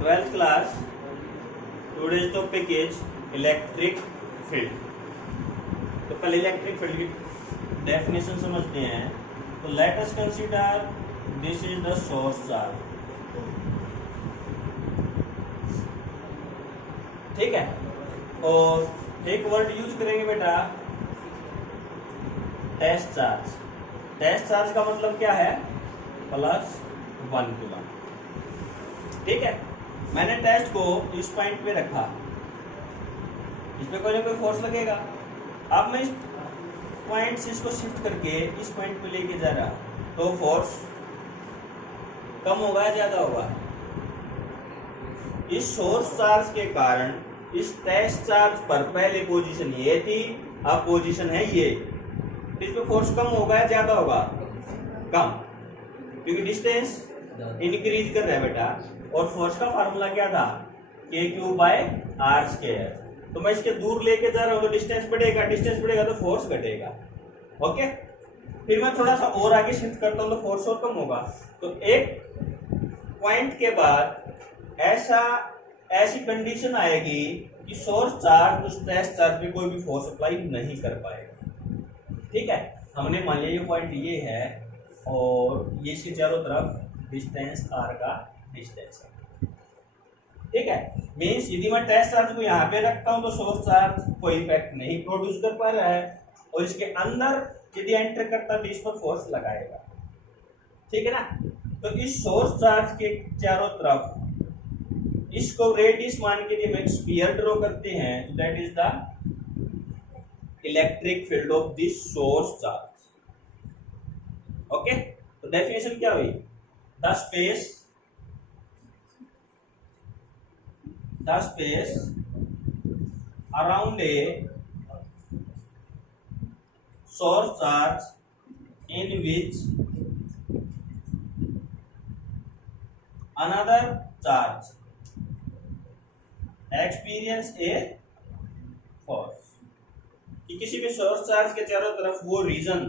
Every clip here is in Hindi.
12th class. Today's topic is electric field. तो पहले इलेक्ट्रिक फील्ड की डेफिनेशन समझते हैं. तो let us consider this is the source charge. ठीक है, और एक वर्ड यूज करेंगे बेटा, टेस्ट चार्ज. टेस्ट चार्ज का मतलब क्या है? +1 कूलम. ठीक है, मैंने टेस्ट को इस पॉइंट पे रखा, इस पे कोई ना कोई फोर्स लगेगा. अब मैं इस पॉइंट से इसको शिफ्ट करके इस पॉइंट पे लेके जा रहा, तो फोर्स कम होगा या ज्यादा होगा? इस सोर्स चार्ज के कारण इस टेस्ट चार्ज पर पहले पोजीशन ये थी, अब पोजीशन है ये. इस पे फोर्स कम होगा या ज्यादा होगा? कम, क्योंकि डिस्टेंस इंक्रीज कर रहा है बेटा. और फोर्स का फार्मूला क्या था? K/r². तो मैं इसके दूर लेके जा रहा हूं तो डिस्टेंस बढ़ेगा, डिस्टेंस बढ़ेगा तो फोर्स घटेगा. ओके, फिर मैं थोड़ा सा और आगे शिफ्ट करता हूं तो फोर्स और कम होगा. तो एक पॉइंट के बाद ऐसी कंडीशन आएगी कि सोर्स चार्ज उस टेस्ट चार्ज पे कोई भी फोर्स अप्लाई नहीं कर पाएगा. ठीक है, हमने मान लिया ये पॉइंट ये है और ये इसके चारों तरफ डिस्टेंस r का डिस्टेंस है. ठीक है, मीन्स यदि मैं टेस्ट चार्ज को यहाँ पे रखता हूँ तो सोर्स चार्ज कोई इफेक्ट नहीं प्रोड्यूस कर पा रहा है, और इसके अंदर यदि एंटर करता है तो इस पर फोर्स लगाएगा. ठीक है ना. तो इस सोर्स चार्ज के चारों तरफ इसको रेडियस मान के लिए मैं स्फीयर ड्रॉ करते हैं, तो that is the electric field of this source charge. Okay, तो डेफिनेशन क्या हुई? The space around a source charge in which another charge experience a force. कि किसी भी सोर्स चार्ज के चारों तरफ वो रीजन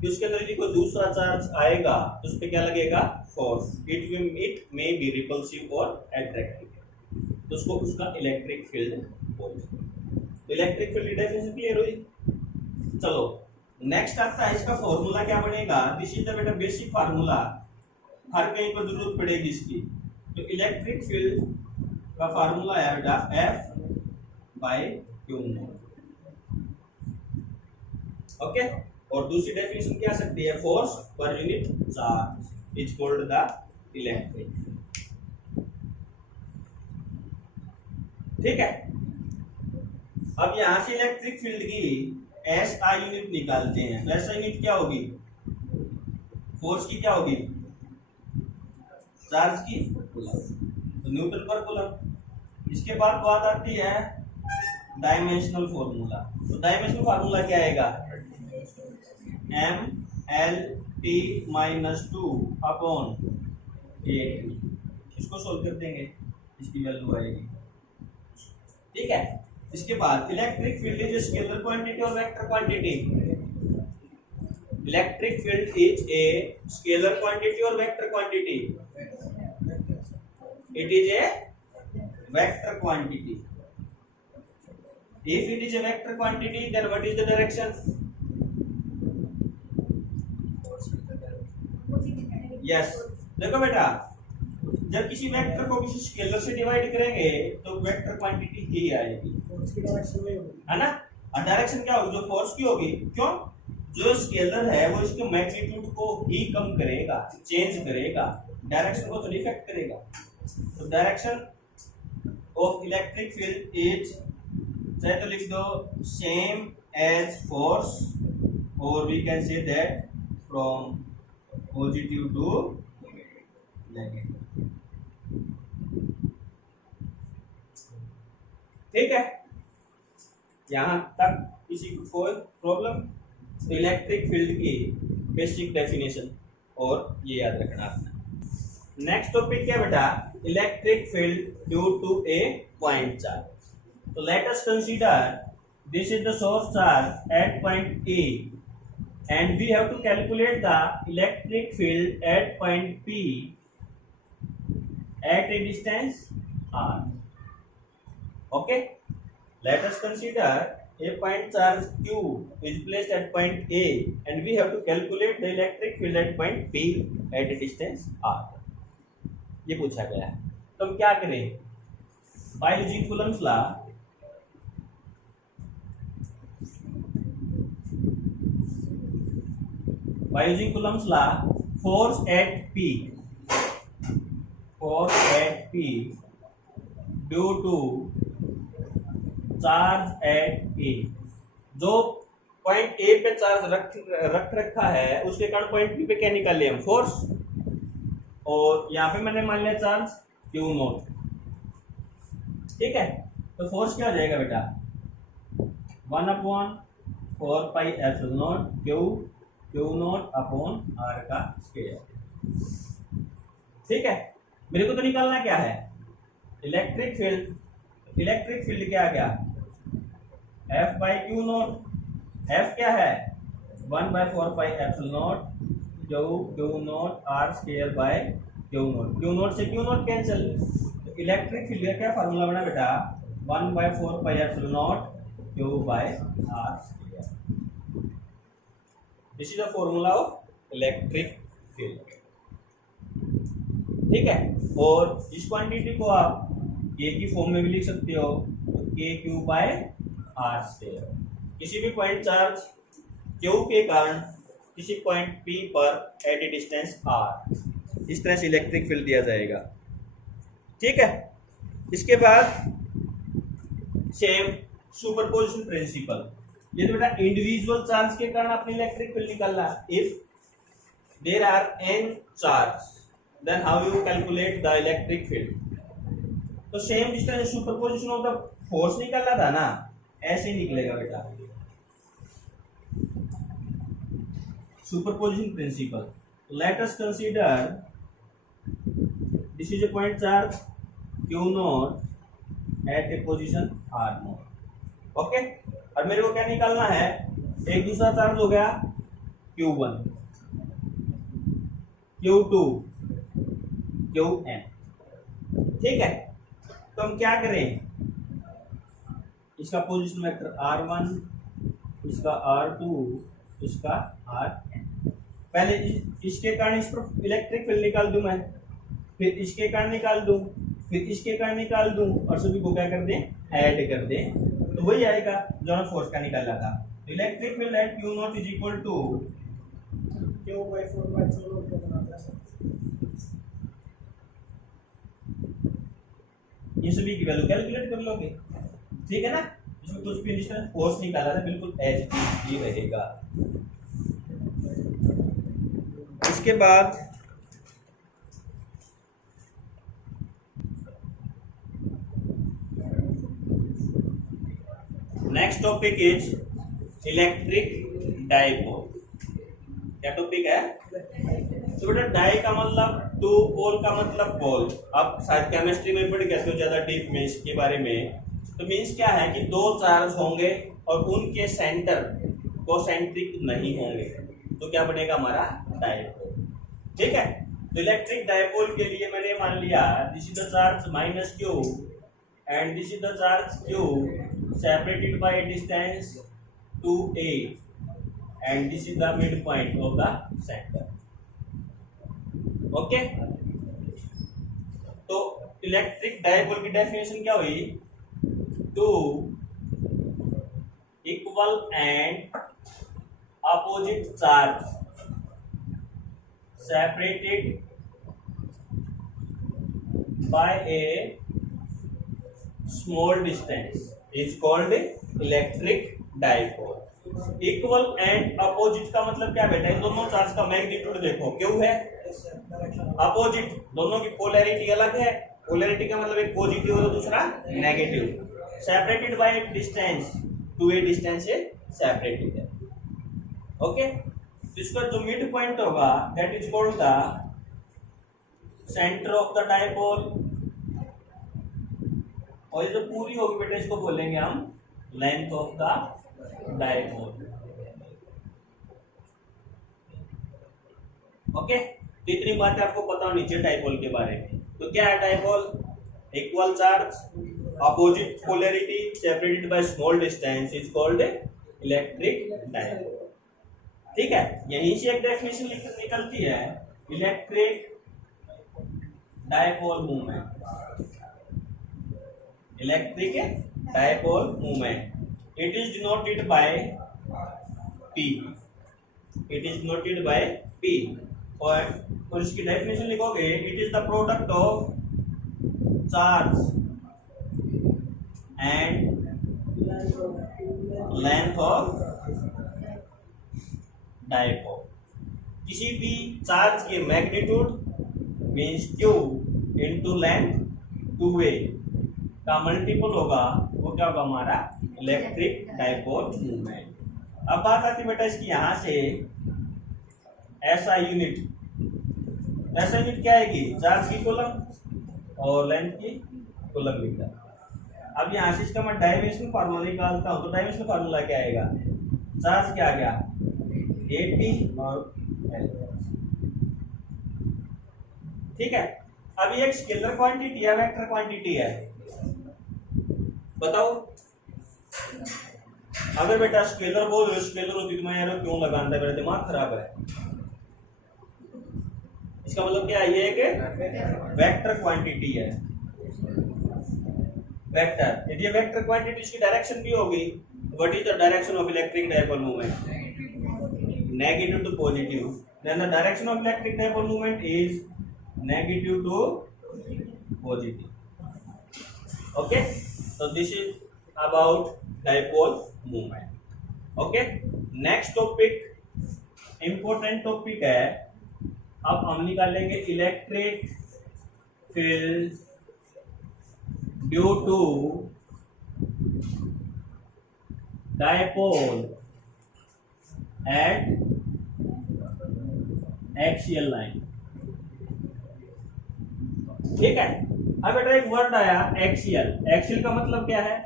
कि उसके अंदर यदि कोई दूसरा चार्ज आएगा तो उस पर क्या लगेगा? Force. It may be repulsive और अट्रैक्टिव, तो उसको उसका इलेक्ट्रिक फील्ड बोलते हैं. तो इलेक्ट्रिक फील्ड की डेफिनेशन क्लियर हुई. चलो नेक्स्ट आता है इसका फॉर्मूला क्या बनेगा. दिस इज द बेटा बेसिक फार्मूला, हर कहीं पर जरूरत पड़ेगी इसकी. तो इलेक्ट्रिक फील्ड का फार्मूला है बेटा F/Q0. ओके, और दूसरी डेफिनेशन क्या आ सकती है? Force per unit charge is called the electric. ठीक है, अब यहां से इलेक्ट्रिक फील्ड की SI यूनिट निकालते हैं. तो SI यूनिट क्या होगी? फोर्स की क्या होगी? चार्ज की कूलम, तो न्यूटन पर कूलम. इसके बाद बात आती है डायमेंशनल फार्मूला. तो डायमेंशनल फार्मूला क्या आएगा? MLT-2/8. इसको सोल्व कर देंगे, इसकी वैल्यू आएगी. ठीक है, इसके बाद electric field is scalar quantity और vector quantity. Electric field is a scalar quantity और vector quantity. It is a vector quantity. If it is a vector quantity then what is the direction? Yes, देखो बेटा, जब किसी वेक्टर को किसी स्केलर से डिवाइड करेंगे तो वेक्टर क्वांटिटी ही आएगी, है ना. और डायरेक्शन क्या होगी? जो फोर्स की होगी. क्यों? जो स्केलर है वो इसके मैग्नीट्यूड को ही कम करेगा, चेंज करेगा, डायरेक्शन को तो इफेक्ट करेगा. तो direction of electric field is, चाहे तो लिख दो सेम एज फोर्स, और we can say that from positive to negative. ठीक है, यहां तक किसी को कोई प्रॉब्लम? इलेक्ट्रिक फील्ड की बेसिक डेफिनेशन और ये याद रखना आपने. नेक्स्ट टॉपिक क्या बेटा? Electric field due to a point charge. तो let us consider this is the source charge at point A and we have to calculate the electric field at point P at a distance r. Okay, let us consider a point charge q is placed at point A and we have to calculate the electric field at point B at a distance r. ये पूछा गया है, तो हम क्या करें? By using Coulomb's law force at P due to charge at A, जो पॉइंट ए पे चार्ज रख रखा है उसके कारण पॉइंट बी पे क्या निकाल लिया हम? फोर्स। और यहाँ पे मैंने मान लिया चार्ज क्यू नोट, ठीक है। तो फोर्स क्या हो जाएगा बेटा? 1/4πε0 क्यू नोट अपॉन आर का स्क्वायर, ठीक है। मेरे को तो निकालना क्या है? इलेक्ट्रिक फील्ड क्या गया? F by q naught. F क्या है? 1/4πε0 q naught r square by q naught. Q naught से क्यू नोट कैंसिल, तो इलेक्ट्रिक फील्ड का क्या फार्मूला बना बेटा? 1/4πε0 q by r square. This is the formula of electric field, ठीक है। और इस क्वांटिटी को आप के की फॉर्म में भी लिख सकते हो, के क्यू बाय आर स्क्वायर। किसी भी पॉइंट चार्ज क्यू के कारण किसी पॉइंट पी पर एट ए डिस्टेंस आर, इस तरह से इलेक्ट्रिक फील्ड दिया जाएगा, ठीक है। इसके बाद सेम सुपरपोजिशन प्रिंसिपल। ये तो बेटा इंडिविजुअल चार्ज के कारण अपनी इलेक्ट्रिक फील्ड निकालना। If there are n charge then how you calculate the electric field? तो सेम जिस तरह सुपरपोजिशन ऑफ द फोर्स निकालना था ना, ऐसे ही निकलेगा बेटा superposition principle. Let us consider this is a point charge Q naught at a position R naught, okay. और मेरे को क्या निकालना है? एक दूसरा चार्ज हो गया Q1, Q2, Qn, ठीक है। तो हम क्या करें? इसका पोजीशन वेक्टर R1, इसका R2, इसका Rn। पहले इसके कारण इस पर इलेक्ट्रिक फील्ड निकाल दूं मैं, फिर इसके कारण निकाल दूं, फिर इसके कारण निकाल दूं, और सभी को क्या कर दें? ऐड कर दें, तो वही आएगा जो हमने फोर्स का निकाला था। Electric field at q naught is equal to q by 4πε0। ये सभी की वैल्यू कैलकुलेट कर लोगे, ठीक है ना। इसमें कुछ भी डिस्टेंस फोर्स निकाला था, बिल्कुल एज ही रहेगा। इसके बाद next topic is electric dipole. क्या टॉपिक है? तो बेटा डाई का मतलब टू, पोल का मतलब पोल। अब शायद केमिस्ट्री में पढ़ गए तो ज्यादा डीप में इसके बारे में। तो मीन्स क्या है कि दो चार्ज होंगे और उनके सेंटर कोसेंट्रिक नहीं होंगे, तो क्या बनेगा हमारा? डाइपोल, ठीक है। तो इलेक्ट्रिक डाइपोल के लिए मैंने मान लिया this is the charge minus Q and this is the charge Q separated by a distance 2a and this is the midpoint of the center, okay। तो इलेक्ट्रिक डाइपोल की डेफिनेशन क्या हुई? Two equal and opposite charge separated by a small distance is called electric dipole. Equal and opposite का मतलब क्या बेटा? इन दोनों चार्ज का मैग्नीट्यूड देखो, क्यों है अपोजिट, दोनों की पोलैरिटी अलग है। पोलैरिटी का मतलब एक पॉजिटिव और दूसरा negative. Separated by distance, two A distance से सेपरेटेड है, ओके। इसका जो मिड पॉइंट होगा that is called the centre of the dipole, और ये जो पूरी होगी बेटा इसको बोलेंगे हम length of the dipole, okay. तो इतनी बातें आपको पता होनी चाहिए डाइपोल के बारे में। तो क्या है dipole? Equal charge, opposite polarity separated by small distance is called electric dipole. ठीक है, यहीं से एक डेफिनेशन निकलती है, electric dipole movement. Electric dipole movement it is denoted by P, it is denoted by P। और इसकी डेफिनेशन लिखोगे, it is the product of charge and length of dipole. किसी भी चार्ज के magnitude means Q into length 2a का मल्टीपल होगा, वो क्या होगा हमारा इलेक्ट्रिक डायपोल मूवमेंट। अब बात आती बेटा इसकी यहाँ से ऐसा यूनिट क्या आएगी, चार्ज की कूलम और लेंथ की कूलम मीटर। अब यहाँ से इसका मैं डायमेंशनल फार्मूला निकालता हूँ, तो डायमेंशनल फार्मूला क्या आएगा, चार्ज क्या आ गया AT और L। ठीक है, अब ये एक स्केलर क्वांटिटी है, वेक्टर क्वांटिटी है, बताओ। अगर बेटा स्केलर बोल रहे हो, स्केलर होती तो मैं यार क्यों लगाता, मेरा दिमाग खराब है। इसका मतलब क्या है, ये एक वेक्टर क्वांटिटी है, वेक्टर। यदि वेक्टर क्वांटिटी इसकी डायरेक्शन भी होगी, what is the direction of electric dipole movement, negative to positive, then the direction of electric dipole movement is negative to positive. Okay, so this is about dipole movement. Okay, next topic, important topic है, अब हम निकालेंगे electric field due to dipole at axial line. ठीक है, अब बेटा एक वर्ड आया एक्सियल। एक्सियल का मतलब क्या है,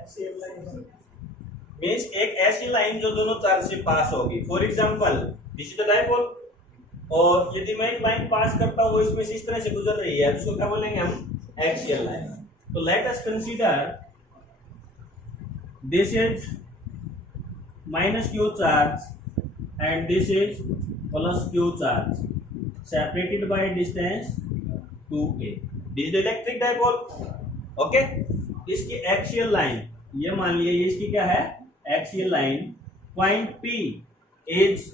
मीन्स एक ऐसी लाइन जो दोनों चार्ज से पास होगी। For example this is the dipole, और यदि मैं एक लाइन पास करता हूँ, वो इसमें से इस तरह से गुजर रही है, उसको क्या बोलेंगे हम, एक्सियल लाइन। तो let us consider this is minus Q charge and this is plus Q charge separated by distance 2a। This is electric dipole. Okay, इसकी एक्सियल लाइन, ये मान लिया ये इसकी क्या है, axial line. Point P is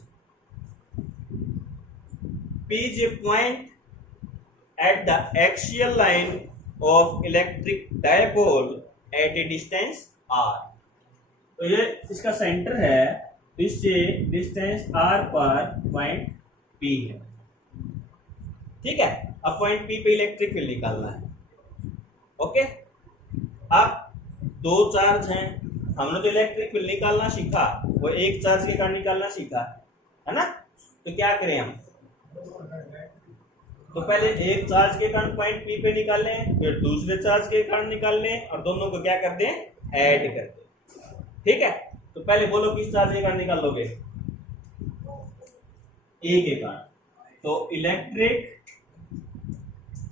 a point at the axial line of electric dipole at a distance r। तो ये इसका सेंटर है, तो इससे डिस्टेंस r पर पॉइंट P है। ठीक है, अब पॉइंट P पे इलेक्ट्रिक फील्ड निकालना है। ओके, अब दो चार्ज हैं, हमने तो इलेक्ट्रिक फील्ड निकालना सीखा, वो एक चार्ज के कारण निकालना सीखा है ना। तो क्या करें हम, तो पहले एक चार्ज के कारण पॉइंट P पे निकाल लें, फिर दूसरे चार्ज के कारण निकाल लें, और दोनों को क्या कर दें, ऐड कर दें। ठीक है, तो पहले बोलो किस चार्ज के कारण निकाल लोगे, A के कारण। तो electric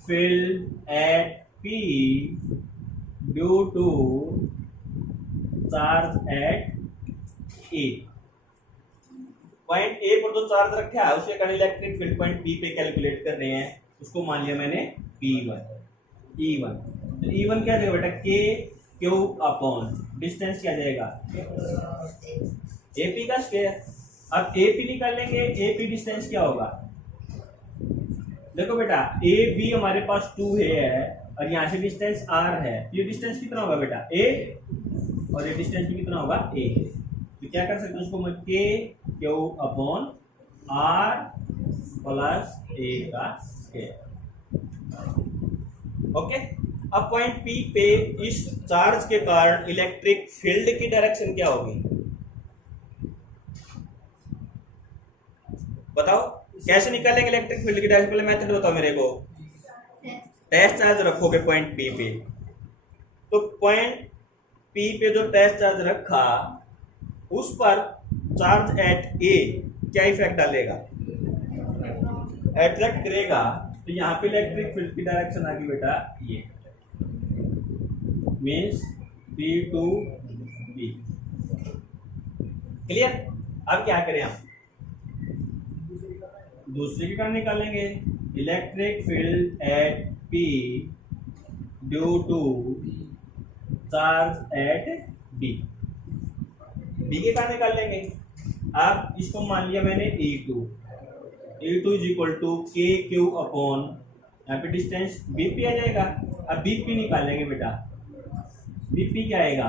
field at P due to charge at A। Point A पर जो चार्ज रखा है उसके कारण इलेक्ट्रिक फील्ड पॉइंट P पे कैलकुलेट कर रहे हैं, उसको मान लिया मैंने P1 E1। तो E1 क्या जाएगा बेटा, K Q अपॉन डिस्टेंस क्या जाएगा, AP का स्क्वायर। अब AP निकाल लेंगे, AP डिस्टेंस क्या होगा, देखो बेटा AB हमारे पास 2 है और यहाँ से डिस्टेंस R है, ये डिस्टेंस कितना होगा बेटा A, और ये डिस्टेंस भी कितना होगा A। तो क्या कर सकते हैं उसको मैं K Q upon R plus A का स्क्वायर। ओके, अब पॉइंट P पे इस चार्ज के कारण इलेक्ट्रिक फील्ड की डायरेक्शन क्या होगी, बताओ कैसे निकालेंगे इलेक्ट्रिक फील्ड की डायरेक्शन, पहले मेथड बताओ मेरे को। टेस्ट चार्ज रखोगे पॉइंट P पे, तो पॉइंट P पे जो टेस्ट चार्ज रखा उस पर चार्ज एट A क्या इफेक्ट डालेगा, अट्रैक्ट करेगा। तो यहाँ पे इलेक्ट्रिक फील्ड की डायरेक्शन आ गई बेटा ये। Means P to B। Clear? अब क्या करें हम? दूसरे की टर्म निकालेंगे। Electric field at P due to charge at B। B के कारण निकाल लेंगे। अब इसको मान लिया मैंने E2 इज इक्वल टू के क्यू अपॉन, यहाँ पे डिस्टेंस BP आ जाएगा। अब BP निकालेंगे बेटा। BP क्या आएगा?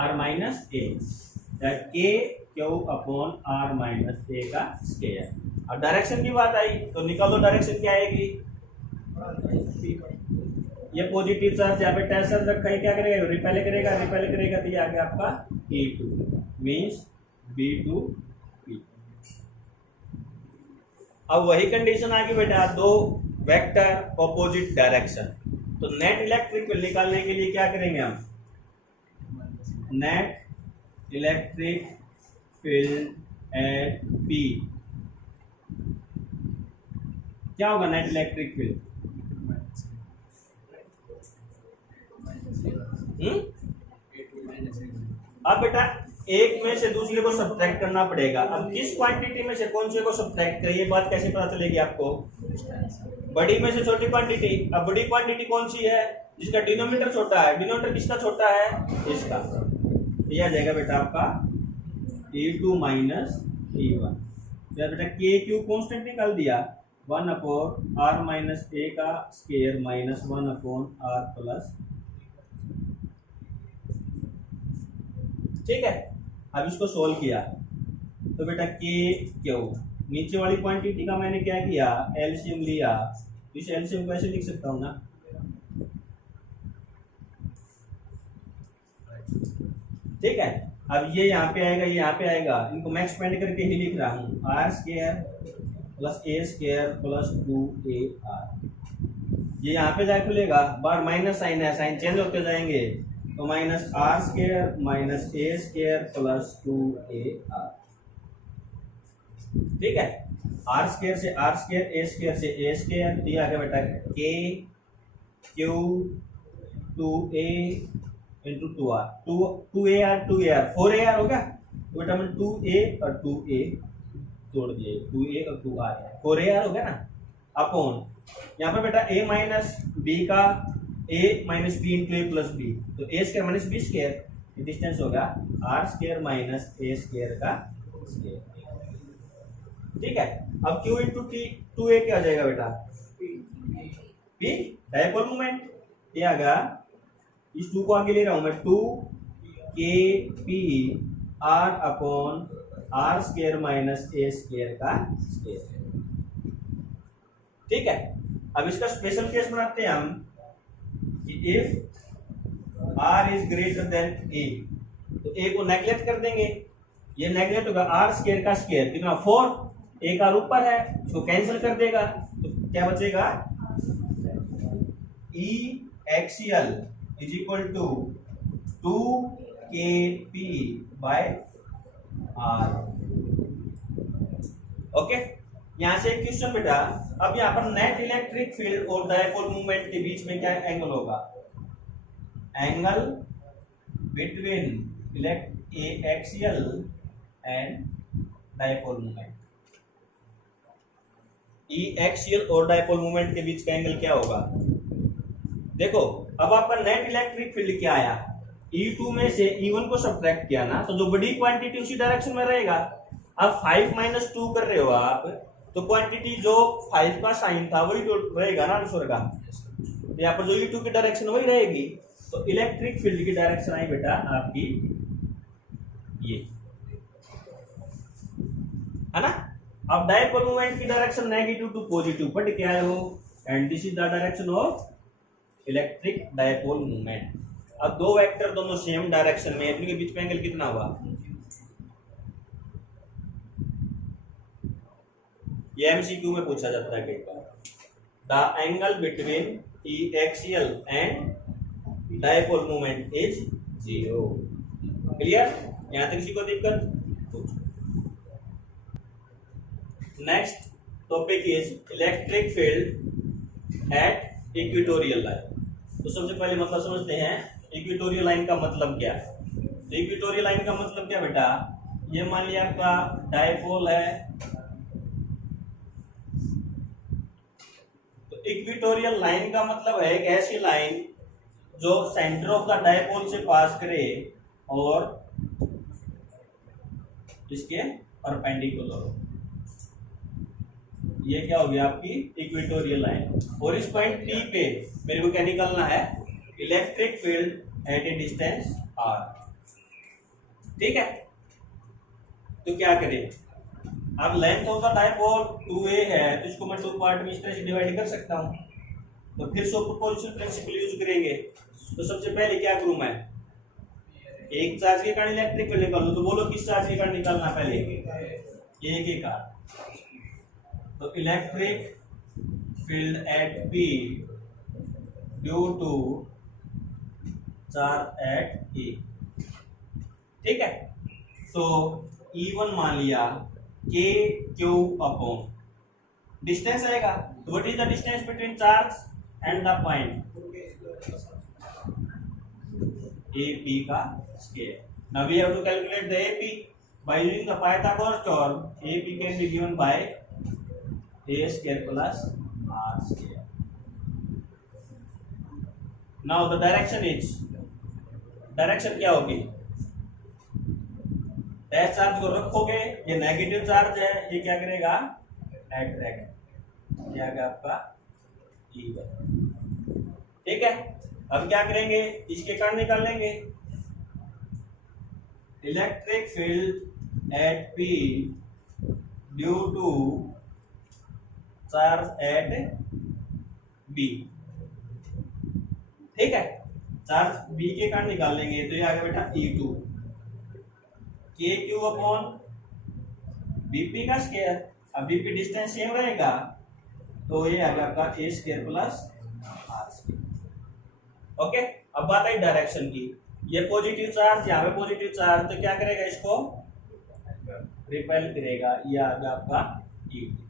R माइनस ए, के क्यू अपॉन R माइनस ए का स्क्वायर। अब डायरेक्शन की बात आई तो निकालो, डायरेक्शन क्या आएगी? ये पॉजिटिव चार्ज यहाँ पे टेंशन रखा है, क्या करेगा? रिपेल करेगा तो ये आ गया आपका E2 means B to P। अब वही कंडीशन आ गई बेटा, दो वेक्टर ऑपोजिट डायरेक्शन। तो नेट इलेक्ट्रिक फील्ड निकालने के लिए क्या करेंगे हम? Net electric field at P क्या होगा? नेट इलेक्ट्रिक फील्ड अब बेटा एक में से दूसरे को सब्ट्रैक्ट करना पड़ेगा। अब किस क्वांटिटी में से कौन से को सब्ट्रैक्ट करें, ये बात कैसे पता चलेगी आपको? बड़ी में से छोटी क्वांटिटी। अब बड़ी क्वांटिटी कौन सी है? जिसका डिनोमिनेटर छोटा है। डिनोमिनेटर किसका छोटा है? इसका। ये आ जाएगा बेटा आपका E2 माइनस E1। बेटा के क्यू कॉन्स्टेंट निकाल दिया, 1 अपॉन R माइनस ए का square minus 1 upon R plus. ठीक है, अब इसको सोल्व किया तो बेटा के क्यू, नीचे वाली क्वांटिटी का मैंने क्या किया? एलसीएम लिया। इस एलसीएम को ऐसे लिख सकता हूं ना, ठीक है। अब ये यहाँ पे आएगा, ये यहाँ पे आएगा, इनको मैं एक्सपेंड करके ही लिख रहा हूँ। R square plus A square plus 2AR। ये यहाँ पे जाके खुलेगा, बार माइनस साइन है, साइन चेंज होते जाएंगे, तो minus R square minus A square plus 2AR। ठीक है, आर स्क्वायर से आर स्क्वायर, ए स्क्वायर से ए स्क्वायर, तो ये आ गया बेटा के Q 2A into 2R, 2AR 4AR हो गया। तो बेटा मैंने 2A और 2A तोड़ दिए, 2A और 2R 4AR हो गया ना। अपॉन यहाँ पर बेटा A माइनस B का A minus B into A plus B, तो A square minus B square, distance होगा R square minus A square का स्क्वायर। ठीक है, अब Q इंटू T 2A क्या आ जाएगा बेटा? P dipole moment. ये आ गया, इस 2 को आगे ले रहा हूं मैं, 2KP R upon R square minus A square का स्क्वायर। ठीक है, अब इसका स्पेशल केस बनाते हैं हम कि if R is greater than A, तो A को नेगलेक्ट कर देंगे, ये नेगलेक्ट होगा, R स्क्वायर का स्क्वायर कितना? 4, A का ऊपर है, इसको कैंसिल कर देगा, तो क्या बचेगा? E axial is equal to 2KP by R। Okay, यहां से एक क्वेश्चन बेटा, अब यहां पर नेट इलेक्ट्रिक फील्ड और डायपोल मूवमेंट के बीच में क्या एंगल होगा? Angle between axial and dipole movement. E axial और डायपोल मूवमेंट के बीच का एंगल क्या होगा? देखो, अब आपका नेट इलेक्ट्रिक फील्ड क्या आया? E2 में से E1 को सब्ट्रैक्ट किया ना, तो जो बड़ी क्वांटिटी उसी डायरेक्शन में रहेगा। अब 5 माइनस 2 कर रहे हो आप, तो क्वांटिटी जो 5 का साइन था वही तो रहेगा ना आंसर का। तो यहाँ पर जो E2 की डायरेक्शन वही रहेगी, तो इलेक्ट्रिक फील्ड की डायरेक्शन आई बेटा आपकी ये, है ना। अब डायपोल मोमेंट की डायरेक्शन नेगेटिव टू पॉजिटिव पढ़ के आए हो, and this is the direction of electric dipole movement. अब दो वेक्टर दोनों सेम डायरेक्शन में, इनके बीच में एंगल कितना हुआ? ये एमसीक्यू में पूछा जाता है कई बार। The angle between E axial and dipole movement is 0। Clear? यहां तक किसी को दिक्कत? Next topic is electric field at equatorial line. तो सबसे पहले मतलब समझते हैं इक्वेटोरियल लाइन का मतलब क्या है। तो इक्वेटोरियल लाइन का मतलब क्या बेटा, ये मान लिया आपका डायपोल है, तो इक्वेटोरियल लाइन का मतलब है एक ऐसी लाइन जो सेंटर ऑफ द डायपोल से पास करे और इसके परपेंडिकुलर हो। ये क्या हो गया आपकी इक्वेटोरियल लाइन। और इस पॉइंट टी पे मेरे को क्या निकालना है, electric field at a distance R. ठीक है, तो क्या करें, अब length of the dipole 2a है, तो इसको मैं 2 पार्ट में इस तरह से डिवाइड कर सकता हूं। तो फिर सुपरपोजिशन प्रिंसिपल यूज करेंगे। तो सबसे पहले क्या करूं मैं, एक चार्ज के कारण इलेक्ट्रिक फील्ड निकालूं, तो बोलो किस चार्ज के कारण निकालना, पहले एक के कारण। तो electric field at P due to charge at A। ठीक है, तो E1 मान लिया K Q अपॉन डिस्टेंस आएगा। तो what is the distance between charge and the point, AP का square. Now we have to calculate the AP by using the Pythagoras theorem. AP can be given by A square plus R square. Now the direction is, direction क्या होगी, डैश चार्ज को रखोगे, ये नेगेटिव चार्ज है, ये क्या करेगा, अट्रैक्ट, ये आ गया आपका E1। ठीक है, अब क्या करेंगे, इसके कारण निकाल लेंगे। Electric field at P due to charge at B। ठीक है, चार्ज B के कारण निकाल लेंगे, तो ये आ गया बेटा E2 K Q upon BP का स्क्वायर। अब BP डिस्टेंस सेम रहेगा, तो ये आ गया आपका A square plus R square. Okay, अब बात है डायरेक्शन की। ये पॉजिटिव चार्ज, यहाँ पे पॉजिटिव चार्ज, तो क्या करेगा, इसको रिपेल करेगा, ये आ गया आपका E2।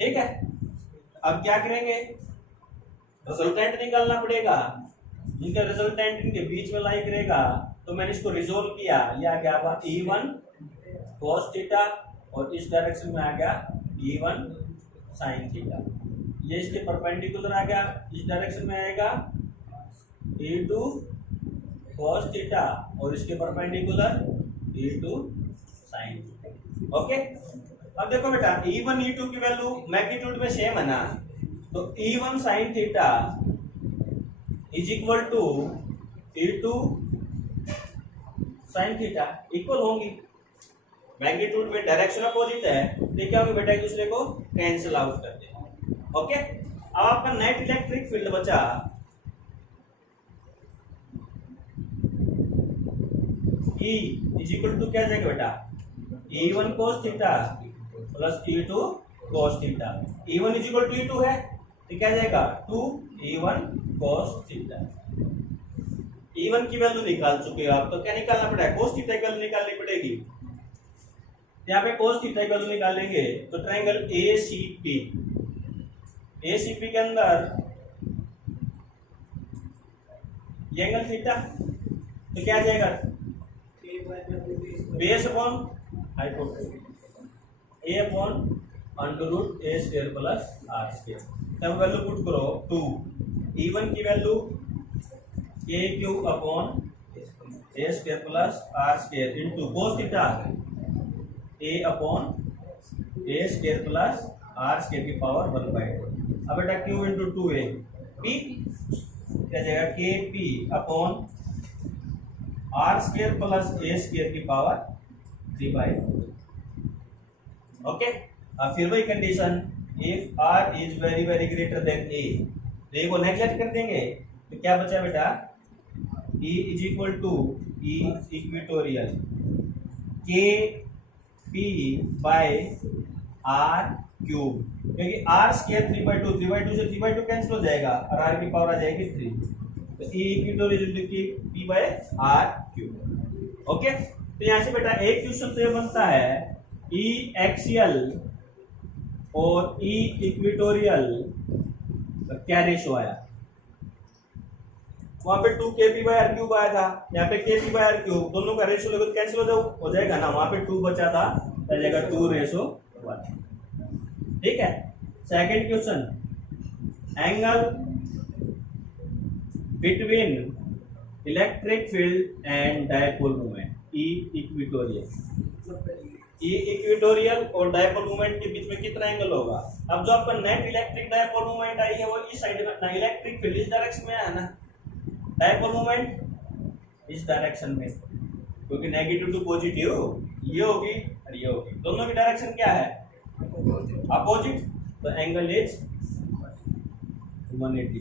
ठीक है, अब क्या करेंगे, रिजल्टेंट निकालना पड़ेगा। इनका रिजल्टेंट इनके बीच में लाई करेगा, तो मैंने इसको रिजोल्व किया, ये आ गया आपका E1 cos थीटा, और इस डायरेक्शन में आ गया E1 sin थीटा। ये इसके परपेंडिकुलर आ गया, इस डायरेक्शन में आएगा E2 cos थीटा, और इसके perpendicular E2 sin theta. Okay, अब देखो बेटा E1 E2 की वैल्यू मैग्नीट्यूड में सेम है ना, तो E1 sin theta is equal to E2 sin theta equal होंगी। मैग्नीट्यूड में डायरेक्शन अपोजिट है, तो क्या होगी बेटा, एक दूसरे को कैंसिल आउट कर दें। ओके, अब आपका नेट इलेक्ट्रिक फील्ड बचा E इज इक्वल टू क्या जाएगा बेटा, E1 cos theta plus E2 cos theta. E1 is equal to E2 है, तो क्या जाएगा 2E1 cos थीटा। E1 की वैल्यू निकाल चुके हो आप, तो क्या निकालना पड़ेगा, cos थीटा की वैल्यू निकालनी पड़ेगी। यहाँ पे cos थीटा की वैल्यू निकालेंगे, तो ट्रायंगल ACP के अंदर ये एंगल थीटा, तो क्या जाएगा, base upon hypotenuse A upon under root A square plus R square. तब वैल्यू पुट करो 2, E1 की value KQ upon A square plus R square into cos theta A upon A square plus R square की पावर 1/2। अब बेटा Q इंटू 2A, P क्या जाएगा, KP upon R square plus A square की पावर 3/2। ओके, अब फिर वही condition, if R is very very greater than A, तो A को नेगलेक्ट कर देंगे, तो क्या बचा बेटा, E is equal to E equatorial K P by R cube, क्योंकि R स्क्वायर 3/2, 3/2 से 3/2 कैंसिल हो जाएगा और R की पावर आ जाएगी 3, तो E equatorial P by R cube. Okay, तो यहाँ से बेटा एक क्वेश्चन तो ये बनता है E एक्सियल और E इक्वेटोरियल तो क्या रेशो आया, वहां पे 2 kp/r³ आया था, यहाँ पे kp/r³, दोनों का रेशो लगो कैंसिल हो जाएगा ना, वहां पे 2 बचा था, जाएगा 2:1। ठीक है। Second question, angle between electric field and dipole moment E equatorial और डायपोल मोमेंट के बीच में कितना एंगल होगा। अब जो आपका net electric dipole moment I है वो इस साइड में ना, इलेक्ट्रिक फील्ड इस डायरेक्शन में है ना, डायपोल मोमेंट इस डायरेक्शन में, क्योंकि नेगेटिव टू पॉजिटिव ये होगी और ये होगी, दोनों की डायरेक्शन क्या है अपोजिट, तो एंगल इज 180।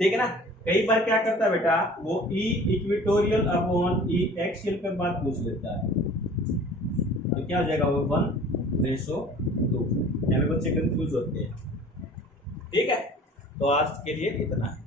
ठीक है ना। कई बार क्या करता है बेटा, वो ई इक्वेटोरियल अपॉन ई एक्सियल पे बात पूछ लेता है, तो क्या हो जाएगा वो 1:2। यहाँ पे बच्चे कंफ्यूज होते हैं। ठीक है, तो आज के लिए इतना है।